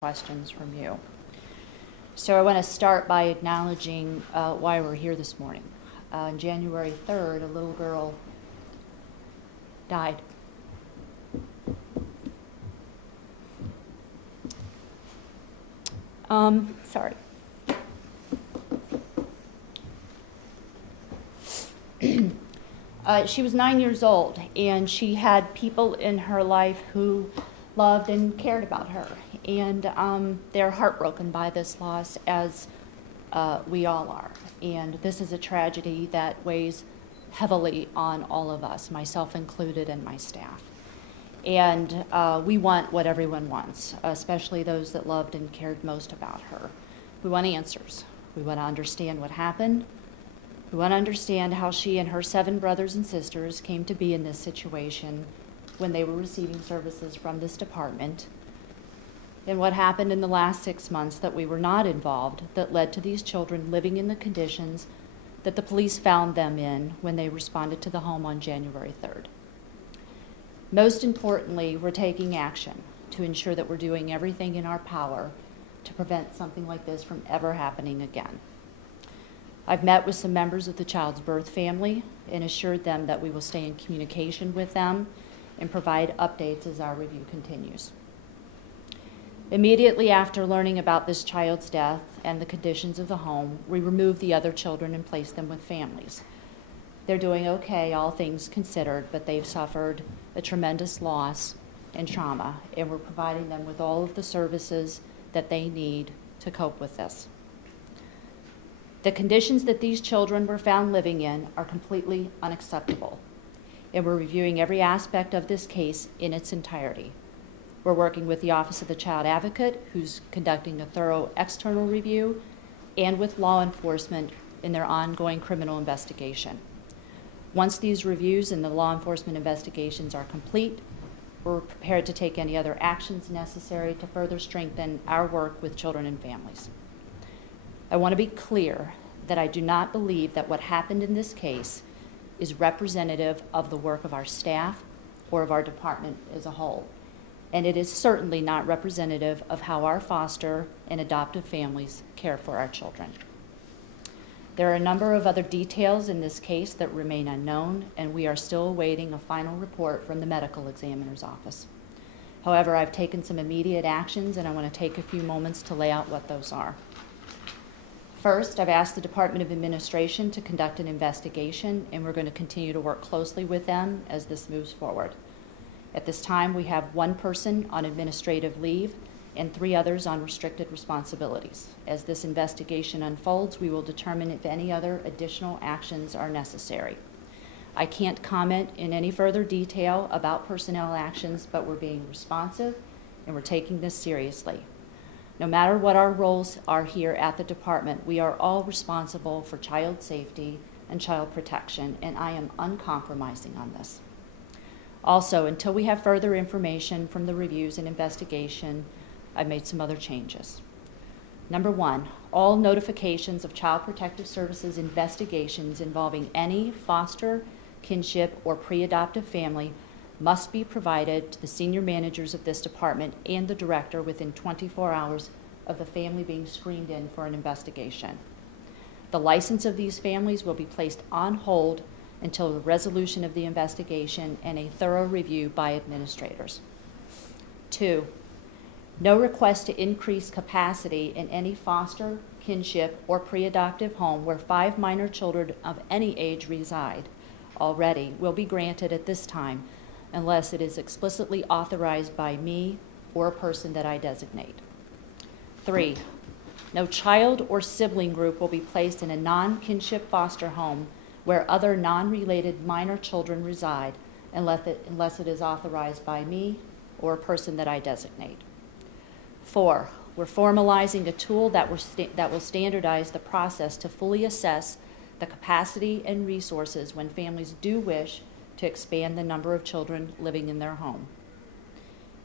questions from you. So I want to start by acknowledging why we're here this morning. On January 3rd, a little girl died. Sorry. She was 9 years old, and she had people in her life who loved and cared about her. And they're heartbroken by this loss, as we all are. And this is a tragedy that weighs heavily on all of us, myself included and my staff. And we want what everyone wants, especially those that loved and cared most about her. We want answers. We want to understand what happened. We want to understand how she and her 7 brothers and sisters came to be in this situation when they were receiving services from this department, and what happened in the last 6 months that we were not involved that led to these children living in the conditions that the police found them in when they responded to the home on January 3rd. Most importantly, we're taking action to ensure that we're doing everything in our power to prevent something like this from ever happening again. I've met with some members of the child's birth family and assured them that we will stay in communication with them and provide updates as our review continues. Immediately after learning about this child's death and the conditions of the home, we removed the other children and placed them with families. They're doing okay, all things considered, but they've suffered a tremendous loss and trauma, and we're providing them with all of the services that they need to cope with this. The conditions that these children were found living in are completely unacceptable, and we're reviewing every aspect of this case in its entirety. We're working with the Office of the Child Advocate, who's conducting a thorough external review, and with law enforcement in their ongoing criminal investigation. Once these reviews and the law enforcement investigations are complete, we're prepared to take any other actions necessary to further strengthen our work with children and families. I want to be clear that I do not believe that what happened in this case is representative of the work of our staff or of our department as a whole. And it is certainly not representative of how our foster and adoptive families care for our children. There are a number of other details in this case that remain unknown, and we are still awaiting a final report from the medical examiner's office. However, I've taken some immediate actions, and I want to take a few moments to lay out what those are. First, I've asked the Department of Administration to conduct an investigation, and we're going to continue to work closely with them as this moves forward. At this time, we have 1 person on administrative leave and 3 others on restricted responsibilities. As this investigation unfolds, we will determine if any other additional actions are necessary. I can't comment in any further detail about personnel actions, but we're being responsive and we're taking this seriously. No matter what our roles are here at the department, we are all responsible for child safety and child protection, and I am uncompromising on this. Also, until we have further information from the reviews and investigation, I've made some other changes. Number 1, all notifications of Child Protective Services investigations involving any foster, kinship, or pre-adoptive family must be provided to the senior managers of this department and the director within 24 hours of the family being screened in for an investigation. The license of these families will be placed on hold until the resolution of the investigation and a thorough review by administrators. 2, no request to increase capacity in any foster, kinship, or pre-adoptive home where 5 minor children of any age reside already will be granted at this time unless it is explicitly authorized by me or a person that I designate. 3, no child or sibling group will be placed in a non-kinship foster home where other non-related minor children reside unless it is authorized by me or a person that I designate. 4, we're formalizing a tool that will standardize the process to fully assess the capacity and resources when families do wish to expand the number of children living in their home.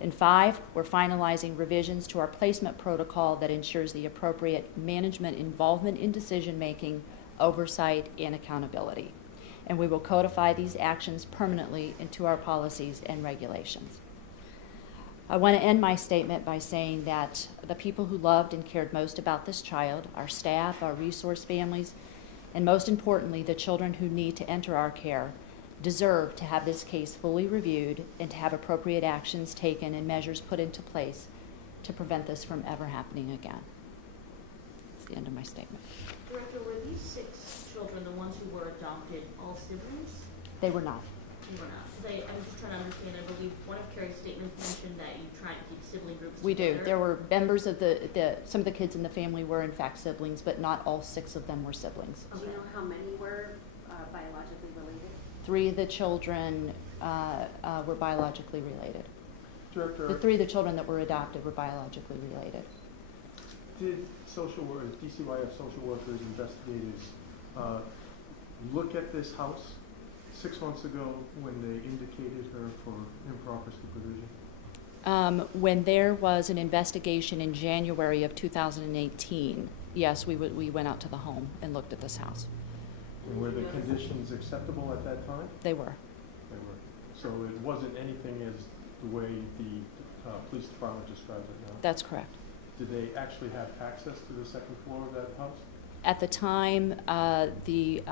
And 5, we're finalizing revisions to our placement protocol that ensures the appropriate management involvement in decision-making, oversight, and accountability. And we will codify these actions permanently into our policies and regulations. I want to end my statement by saying that the people who loved and cared most about this child, our staff, our resource families, and most importantly, the children who need to enter our care, deserve to have this case fully reviewed and to have appropriate actions taken and measures put into place to prevent this from ever happening again. That's the end of my statement. Director, were these 6 children, the ones who were adopted, all siblings? They were not. They were not. So I'm just trying to understand. I believe one of Carrie's statements mentioned that you try to keep sibling groups We together. do. There were members of some of the kids in the family were in fact siblings, but not all 6 of them were siblings. Do you know how many were biologically related? 3 of the children were biologically related. Director, The 3 of the children that were adopted were biologically related. did social workers, DCYF social workers, investigators, look at this house 6 months ago when they indicated her for improper supervision? When there was an investigation in January of 2018, yes, we went out to the home and looked at this house. And were the conditions acceptable at that time? They were. They were. So it wasn't anything as the way the police department describes it now? That's correct. Did they actually have access to the second floor of that house? At the time, the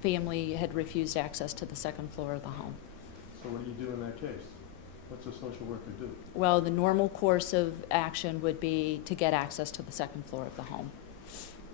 family had refused access to the second floor of the home. So what do you do in that case? What's a social worker do? Well, the normal course of action would be to get access to the second floor of the home.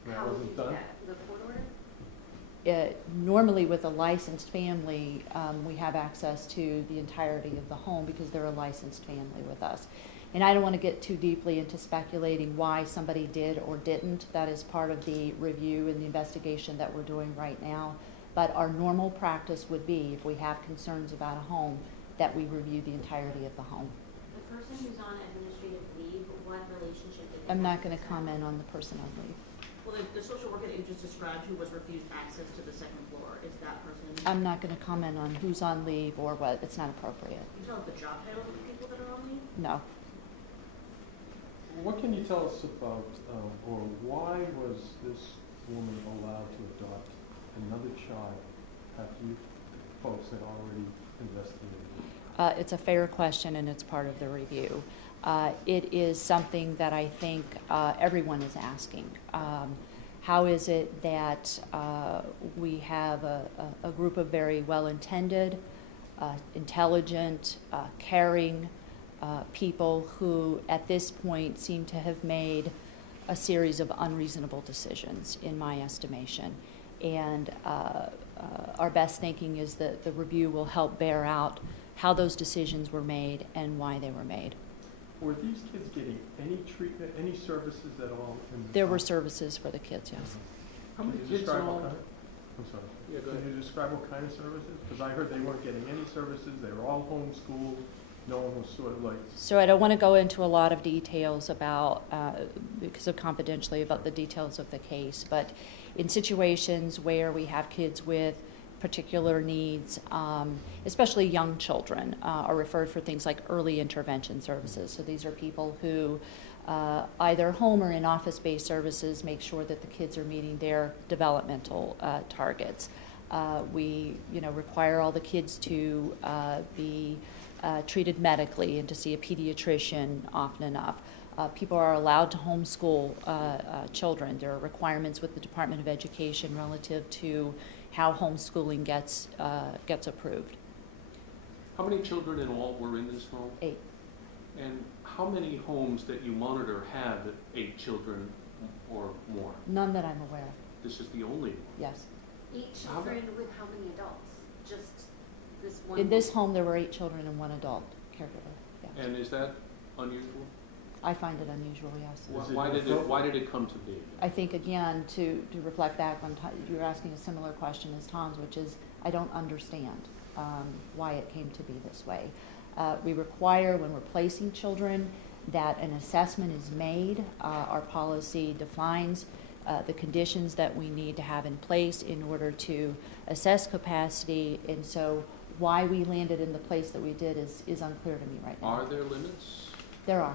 That How would wasn't you done? do that? The court order? Normally with a licensed family, we have access to the entirety of the home because they're a licensed family with us. And I don't want to get too deeply into speculating why somebody did or didn't. That is part of the review and the investigation that we're doing right now. But our normal practice would be, if we have concerns about a home, that we review the entirety of the home. The person who's on administrative leave, what relationship did they I'm have not going with to them? comment on the person on leave. Well, the social worker that you just described who was refused access to the second floor, is that person? I'm not going to comment on who's on leave or what. It's not appropriate. Can you tell us the job title of the people that are on leave? No. What can you tell us about, or why was this woman allowed to adopt another child after you folks had already investigated? It's a fair question, and it's part of the review. It is something that I think everyone is asking. How is it that we have a group of very well-intended, intelligent, caring people who at this point seem to have made a series of unreasonable decisions, in my estimation. And our best thinking is that the review will help bear out how those decisions were made and why they were made. Were these kids getting any treatment, any services at all? There were services for the kids, yes. How many kids all? I'm sorry. Yeah, go ahead. Can you describe what kind of services? Because I heard they weren't getting any services. They were all homeschooled. No one was sort of like. So I don't want to go into a lot of details about, because of confidentiality, about the details of the case, but in situations where we have kids with particular needs, especially young children, are referred for things like early intervention services. So these are people who either home or in office-based services make sure that the kids are meeting their developmental targets. We, require all the kids to be treated medically and to see a pediatrician often enough. People are allowed to homeschool children. There are requirements with the Department of Education relative to how homeschooling gets approved. How many children in all were in this home? 8. And how many homes that you monitor have 8 children or more? None that I'm aware of. This is the only one. Yes. 8 children with how many adults? Just this one? In this home, there were 8 children and 1 adult caregiver. Yeah. And is that unusual? I find it unusual, yes. Why did it come to be? I think, again, to reflect back on, you're asking a similar question as Tom's, which is, I don't understand why it came to be this way. We require, when we're placing children, that an assessment is made. Our policy defines the conditions that we need to have in place in order to assess capacity, and so why we landed in the place that we did is unclear to me right now. Are there limits? There are.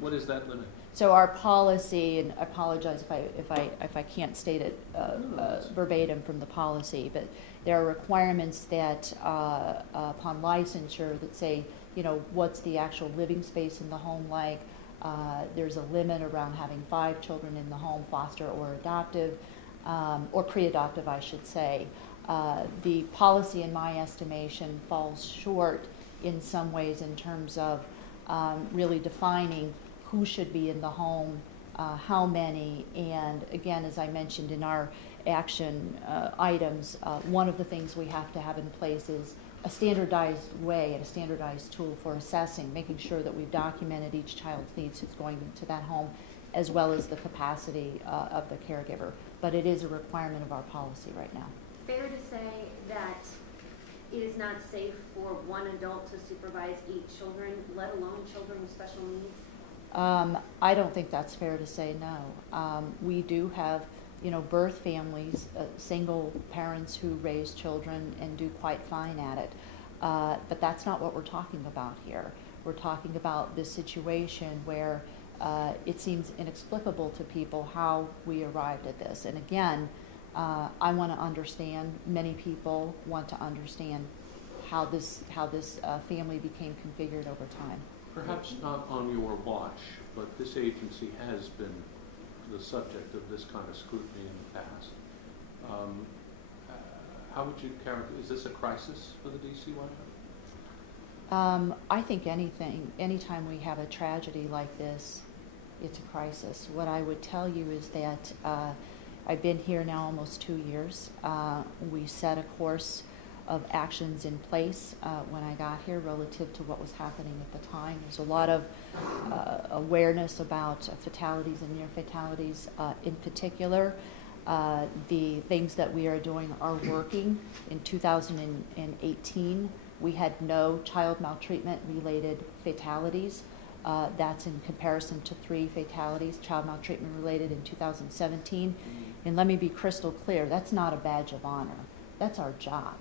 What is that limit? So our policy, and I apologize if I can't state it verbatim from the policy, but there are requirements that upon licensure that say you know, what's the actual living space in the home like. There's a limit around having 5 children in the home, foster or adoptive, or pre-adoptive, I should say. The policy, in my estimation, falls short in some ways in terms of really defining who should be in the home, how many, and again, as I mentioned in our action items, one of the things we have to have in place is a standardized way and a standardized tool for assessing, making sure that we've documented each child's needs who's going into that home, as well as the capacity of the caregiver. But it is a requirement of our policy right now. Fair to say that it is not safe for one adult to supervise 8 children, let alone children with special needs? I don't think that's fair to say, no. We do have, you know, birth families, single parents who raise children and do quite fine at it. But that's not what we're talking about here. We're talking about this situation where it seems inexplicable to people how we arrived at this. And again, I want to understand, many people want to understand how this family became configured over time. Perhaps not on your watch, but this agency has been the subject of this kind of scrutiny in the past. How would you characterize, is this a crisis for the DCYF? I think anytime we have a tragedy like this, it's a crisis. What I would tell you is that I've been here now almost 2 years. We set a course of actions in place when I got here relative to what was happening at the time. There's a lot of awareness about fatalities and near fatalities in particular. The things that we are doing are working. In 2018, we had no child maltreatment related fatalities. That's in comparison to 3 fatalities, child maltreatment related in 2017. And let me be crystal clear, that's not a badge of honor. That's our job.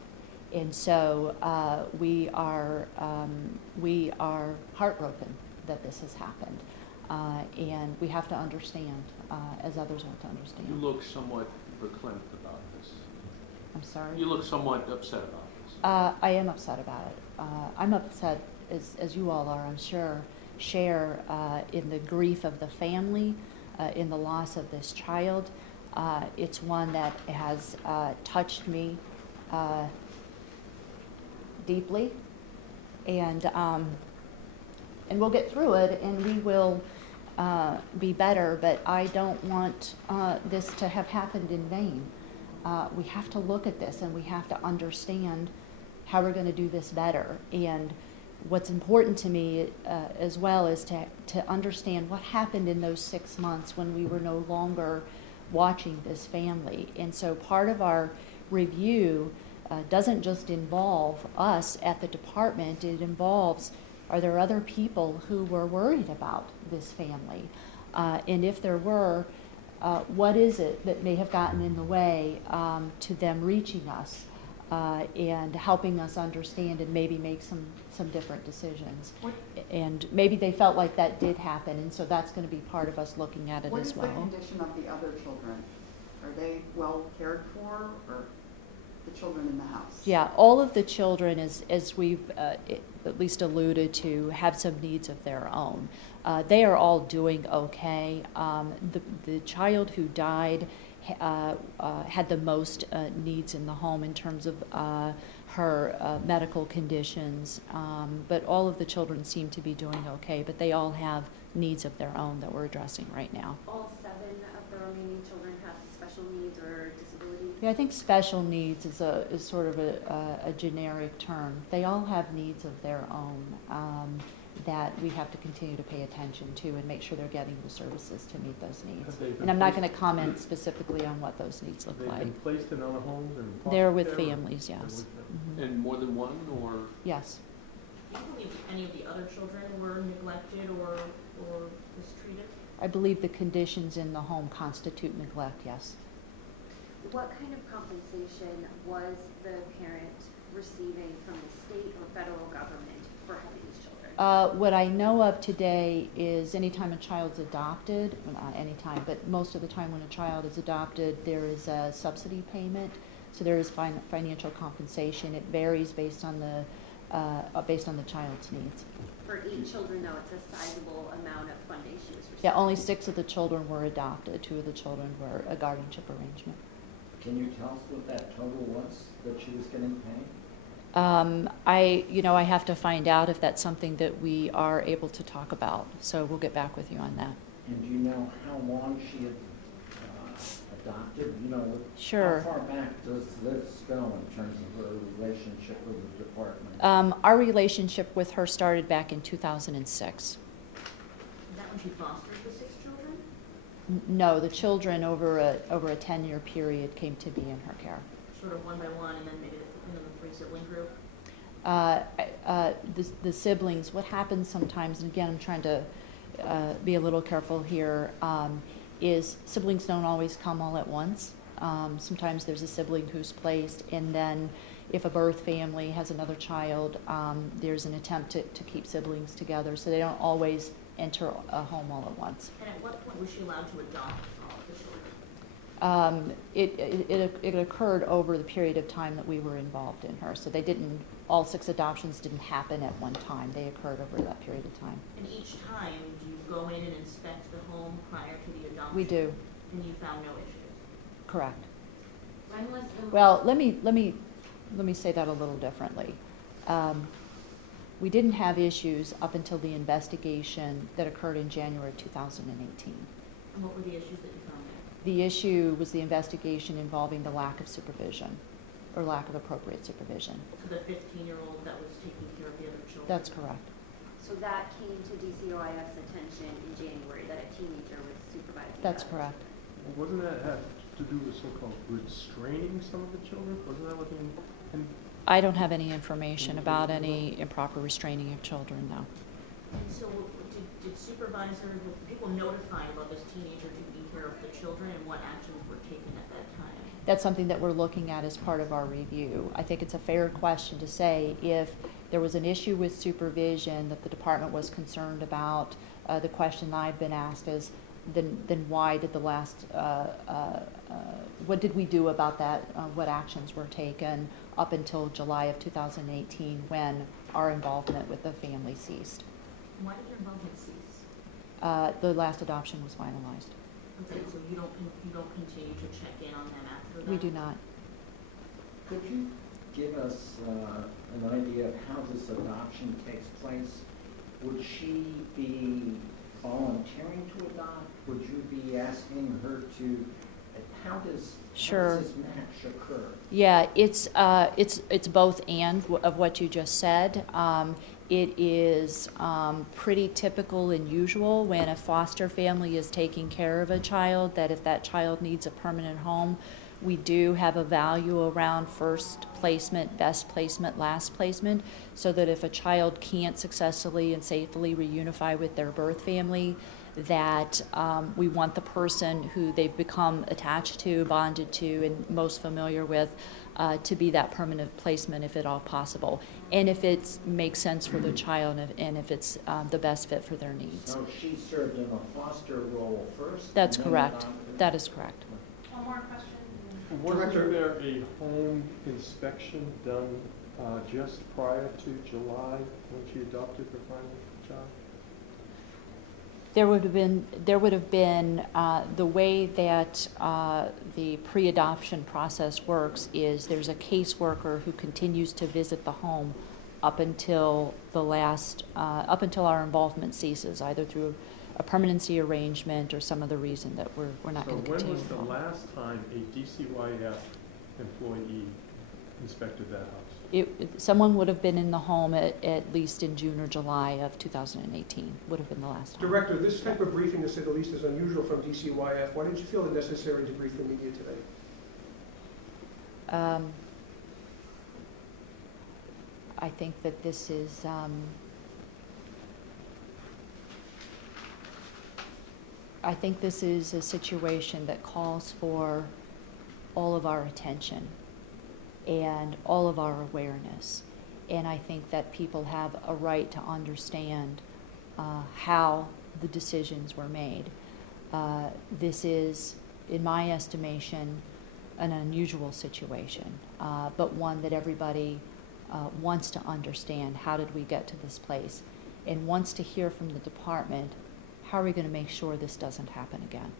And so we are heartbroken that this has happened. And we have to understand, as others want to understand. You look somewhat verklempt about this. I'm sorry? You look somewhat upset about this. I am upset about it. I'm upset, as you all are, I'm sure, share in the grief of the family, in the loss of this child. It's one that has touched me deeply, and we'll get through it, and we will be better. But I don't want this to have happened in vain. We have to look at this, and we have to understand how we're going to do this better. And what's important to me as well is to understand what happened in those 6 months when we were no longer watching this family. And so part of our review doesn't just involve us at the department. It involves, are there other people who were worried about this family? And if there were, what is it that may have gotten in the way to them reaching us and helping us understand and maybe make some different decisions? And maybe they felt like that did happen, and so that's going to be part of us looking at it as well. What is the condition of the other children? Are they well cared for, or the children in the house? Yeah, all of the children, as we've at least alluded to, have some needs of their own. They are all doing okay. The child who died had the most needs in the home in terms of her medical conditions, but all of the children seem to be doing okay, but they all have needs of their own that we're addressing right now. All 7 of the remaining children have special needs or disabilities? Yeah, I think special needs is sort of a generic term. They all have needs of their own that we have to continue to pay attention to and make sure they're getting the services to meet those needs. And I'm not going to comment specifically on what those needs look like. They've been placed in other homes and They're with families, yes. Mm-hmm. And more than one, or? Yes. Do you believe any of the other children were neglected or mistreated? I believe the conditions in the home constitute neglect, yes. What kind of compensation was the parent receiving from the state or federal government for having these children? What I know of today is anytime a child's adopted, well, not anytime, but most of the time when a child is adopted, there is a subsidy payment. So there is financial compensation. It varies based on based on the child's needs. For 8 children, though, it's a sizable amount of funding she was receiving. Yeah, only 6 of the children were adopted. 2 of the children were a guardianship arrangement. Can you tell us what that total was that she was getting paid? I have to find out if that's something that we are able to talk about. So we'll get back with you on that. And do you know how long she had adopted? You know, Sure. how far back does this go in terms of her relationship with the department? Our relationship with her started back in 2006. Is that when she fostered the 6 children? No, the children over a 10-year period came to be in her care. Sort of one by one, and then maybe the 3-sibling group? The siblings, what happens sometimes, and again, I'm trying to be a little careful here, is siblings don't always come all at once. Sometimes there's a sibling who's placed, and then if a birth family has another child, there's an attempt to keep siblings together, so they don't always enter a home all at once. And at what point was she allowed to adopt all of the children? It occurred over the period of time that we were involved in her, so they didn't, all 6 adoptions didn't happen at one time. They occurred over that period of time. And each time, do you go in and inspect the home prior to the adoption? We do. And you found no issues? Correct. When was the? Well, let me say that a little differently. We didn't have issues up until the investigation that occurred in January 2018. And what were the issues that you found there? The issue was the investigation involving the lack of supervision, or lack of appropriate supervision. So the 15-year-old that was taking care of the other children? That's correct. So that came to DCYF's attention in January, that a teenager was supervising. That's the correct. Well, wasn't that have to do with so-called restraining some of the children? Wasn't that what the... I don't have any information about any improper restraining of children, no. And so did supervisors, were people notified about this teenager taking care of the children, and what actions were taken at that time? That's something that we're looking at as part of our review. I think it's a fair question to say if there was an issue with supervision that the department was concerned about, the question I've been asked is, then why did the last, what did we do about that? What actions were taken up until July of 2018 when our involvement with the family ceased? Why did your involvement cease? The last adoption was finalized. Okay, so you don't continue to check in on them after that? We do not. Could you give us an idea of how this adoption takes place? Would she be volunteering to adopt? Would you be asking her to? How does this match occur? Yeah, it's both and of what you just said. It is pretty typical and usual when a foster family is taking care of a child that if that child needs a permanent home, we do have a value around first placement, best placement, last placement, so that if a child can't successfully and safely reunify with their birth family, that we want the person who they've become attached to, bonded to, and most familiar with to be that permanent placement if at all possible, and if it makes sense for the child and if it's the best fit for their needs. So she served in a foster role first? That's and then correct. adopted? That is correct. One more question. Wasn't there a home inspection done just prior to July when she adopted her final child? There would have been the way that the pre-adoption process works is there's a caseworker who continues to visit the home up until our involvement ceases, either through a permanency arrangement or some other reason that we're not going to continue. So when was the last time a DCYF employee inspected that house? Someone would have been in the home at least in June or July of 2018, would have been the last time. Director, this type of briefing, to say the least, is unusual from DCYF. Why didn't you feel it necessary to brief the media today? I think that this is a situation that calls for all of our attention and all of our awareness. And I think that people have a right to understand how the decisions were made. This is, in my estimation, an unusual situation, but one that everybody wants to understand how did we get to this place and wants to hear from the department, how are we going to make sure this doesn't happen again?